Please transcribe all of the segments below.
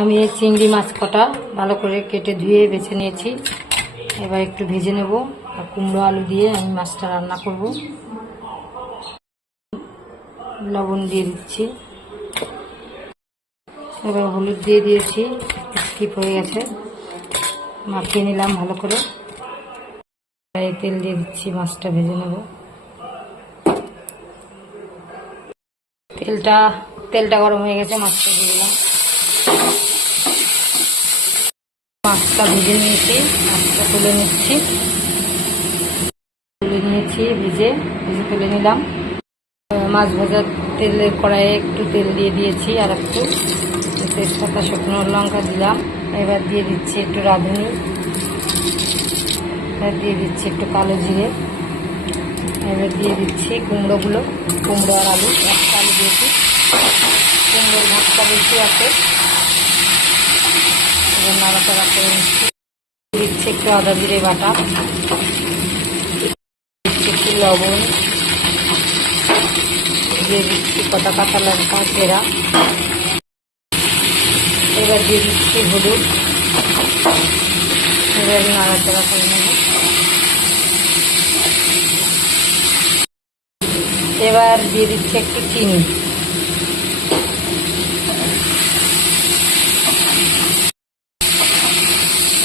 আমি এই চিংড়ি মাছ কটা ভালো করে কেটে ধুয়ে বেছে নিয়েছি। এবার একটু ভেজে নেব। আর কুমড়ো আলু দিয়ে আমি মাছটা রান্না করব। লবণ দিয়ে দিচ্ছি, এবার হলুদ দিয়ে দিয়েছি, স্কিপ হয়ে গেছে, মাখিয়ে নিলাম ভালো করে। তেল দিয়ে দিচ্ছি, মাছটা ভেজে নেব। তেলটা গরম হয়ে গেছে, মাছটা দিয়ে দিলাম। মাছটা ভেজে নিয়েছি, মাছটা তুলে নিচ্ছি, ভেজে তুলে নিলাম। মাছ ভাজার তেলের কড়াইয়ে একটু তেল দিয়ে দিয়েছি, আর একটু তেজপাতা শুকনো লঙ্কা দিলাম। এবার দিয়ে দিচ্ছি একটু রাঁধুনি, এবার দিয়ে দিচ্ছি একটু কালো জিরে, এবার দিয়ে দিচ্ছি কুমড়ো আর আলু। একটা আলু দিয়েছি, কুমড়োর ভাতটা বেশি আছে। এবার নাড়াচাড়া করে নিচ্ছি। দিচ্ছি একটু আদা জিরে বাটা, দিচ্ছি একটু লবণ, দিয়ে দিচ্ছি কটা কাঁচা লঙ্কা চেরা। এবার দিয়ে দিচ্ছি হলুদ। এবার নাড়াচাড়া করে নেব। এবার দিয়ে দিচ্ছি একটু চিনি।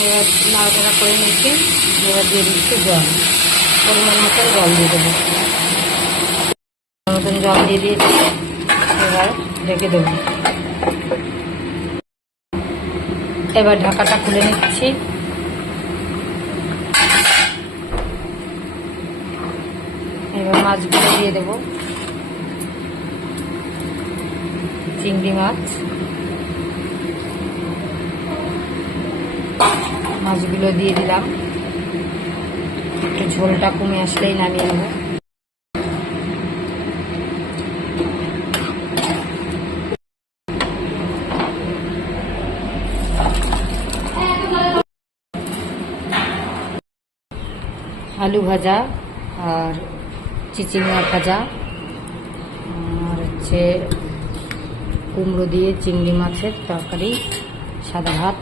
এবার নাড়াচাড়া করে নিচ্ছি। এবার দিয়ে দিচ্ছি জল, পরিমাণ মতন জল দিয়ে দেবো। মতন জল দিয়ে দিয়েছি, এবার ঢেকে দেবো। এবার ঢাকাটা খুলে নিচ্ছি। এবার মাছগুলো দিয়ে দেবো। চিংড়ি মাছগুলো দিয়ে দিলাম। একটু ঝোলটা কমে আসলেই নামিয়ে নেব। আলু ভাজা আর চিচিঙ্গা ভাজা আর হচ্ছে কুমড়ো দিয়ে চিংড়ি মাছের তরকারি, সাদা ভাত।